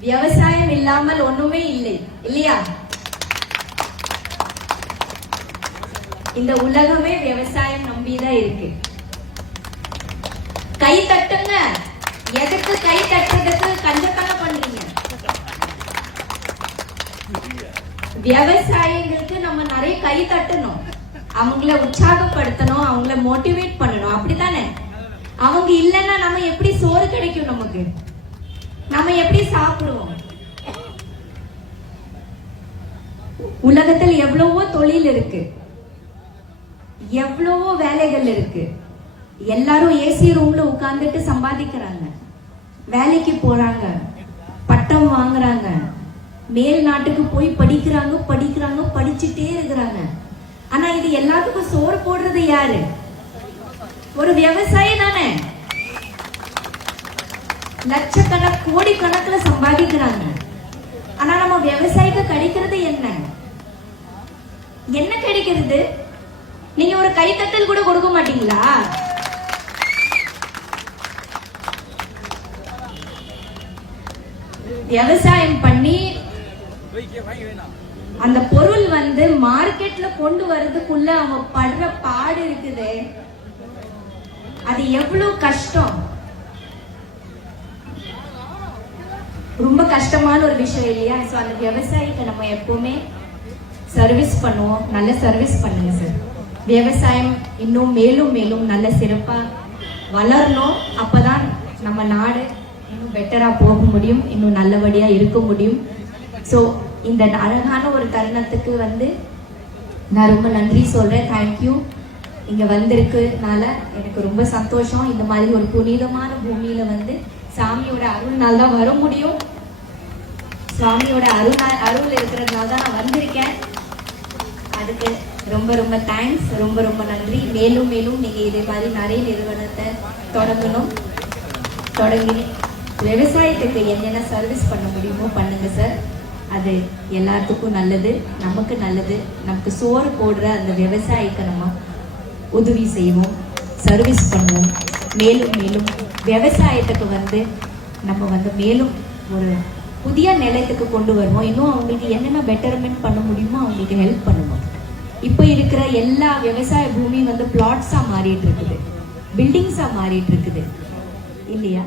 விவசாயம் இல்லாமல் ஒண்ணுமே இல்லை இல்லையா? இந்த உலகமே விவசாயம் நம்பிதான் இருக்கு. கை தட்டுங்க. எதுக்கு கை தட்டுறதுக்கு கஞ்சக்கண்ண பண்றீங்க? விவசாயிகளுக்கு நம்ம நிறைய கை தட்டணும். அவங்கள உற்சாகப்படுத்தணும் அவங்கள மோட்டிவேட் பண்ணணும். அப்படித்தானே? அவங்க இல்லைன்னா நம்ம எப்படி சோறு கிடைக்கும் நமக்கு? நம்ம எப்படி சாப்பிடுவோம்? உலகத்தில் எவ்வளவோ தொழில் இருக்கு. எவ்வளவோ வேலைகள் இருக்கு. எல்லாரும் ஏசி ரூம்ல உட்கார்ந்துட்டு சம்பாதிக்கிறாங்க. வேலைக்கு போறாங்க. பட்டம் வாங்குறாங்க. மேல் நாட்டுக்கு போய் படிக்கிறாங்க படிக்கிறாங்க படிச்சுட்டே இருக்கிறாங்க. ஆனா இது எல்லாத்துக்கும் சோறு போடுறது யாரு? ஒரு விவசாயி தானே. லட்சக்கணக்கு கோடி கணக்குல சம்பாதிக்கிறாங்க. ஆனா நம்ம விவசாயிக்கு கிடைக்கிறது என்ன? என்ன கிடைக்கிறது? நீங்க ஒரு கைத்தட்டல் கூட கொடுக்க மாட்டீங்களா? விவசாயம் பண்ணி அந்த பொருள் வந்து மார்க்கெட்ல கொண்டு வர்றதுக்குள்ள அவங்க படுற பாடு இருக்குது. அது எவ்வளவு கஷ்டம்? ரொம்ப கஷ்டமான ஒரு விஷயம் இல்லையா? ஸோ அந்த விவசாயிக்கு நம்ம எப்போவுமே சர்வீஸ் பண்ணுவோம். நல்ல சர்வீஸ் பண்ணுங்க சார் விவசாயம் இன்னும் மேலும் மேலும் நல்ல சிறப்பாக வளரணும். அப்போதான் நம்ம நாடு இன்னும் பெட்டரா போக முடியும் இன்னும் நல்லபடியா இருக்க முடியும். ஸோ இந்த அழகான ஒரு தருணத்துக்கு வந்து நான் ரொம்ப நன்றி சொல்றேன். தேங்க்யூ இங்க வந்திருக்குனால எனக்கு ரொம்ப சந்தோஷம். இந்த மாதிரி ஒரு புனிதமான பூமியில வந்து சாமியோட அருள்னால தான் வர முடியும். சுவாமியோட அருள் அருள் இருக்கிறதுனால தான் நான் வந்திருக்கேன். அதுக்கு ரொம்ப ரொம்ப தேங்க்ஸ் ரொம்ப ரொம்ப நன்றி. மேலும் மேலும் நீங்க இதே மாதிரி நிறைய நிறுவனத்தை தொடங்கணும். தொடங்கி விவசாயத்துக்கு என்னென்ன சர்வீஸ் பண்ண முடியுமோ பண்ணுங்க சார் அது எல்லாத்துக்கும் நல்லது நமக்கு நல்லது. நமக்கு சோறு போடுற அந்த விவசாயிக்கு நம்ம உதவி செய்வோம் சர்வீஸ் பண்ணுவோம். மேலும் மேலும் விவசாயத்துக்கு வந்து நம்ம வந்து மேலும் ஒரு புதிய நிலையத்துக்கு கொண்டு வருவோம். இன்னும் அவங்களுக்கு என்னென்ன பெட்டர்மெண்ட் பண்ண முடியுமோ அவங்களுக்கு ஹெல்ப் பண்ணுவோம். இப்போ இருக்கிற எல்லா விவசாய பூமியும் வந்து பிளாட்ஸாக மாறிட்டு இருக்குது. பில்டிங்ஸாக மாறிட்டு இருக்குது. இல்லையா?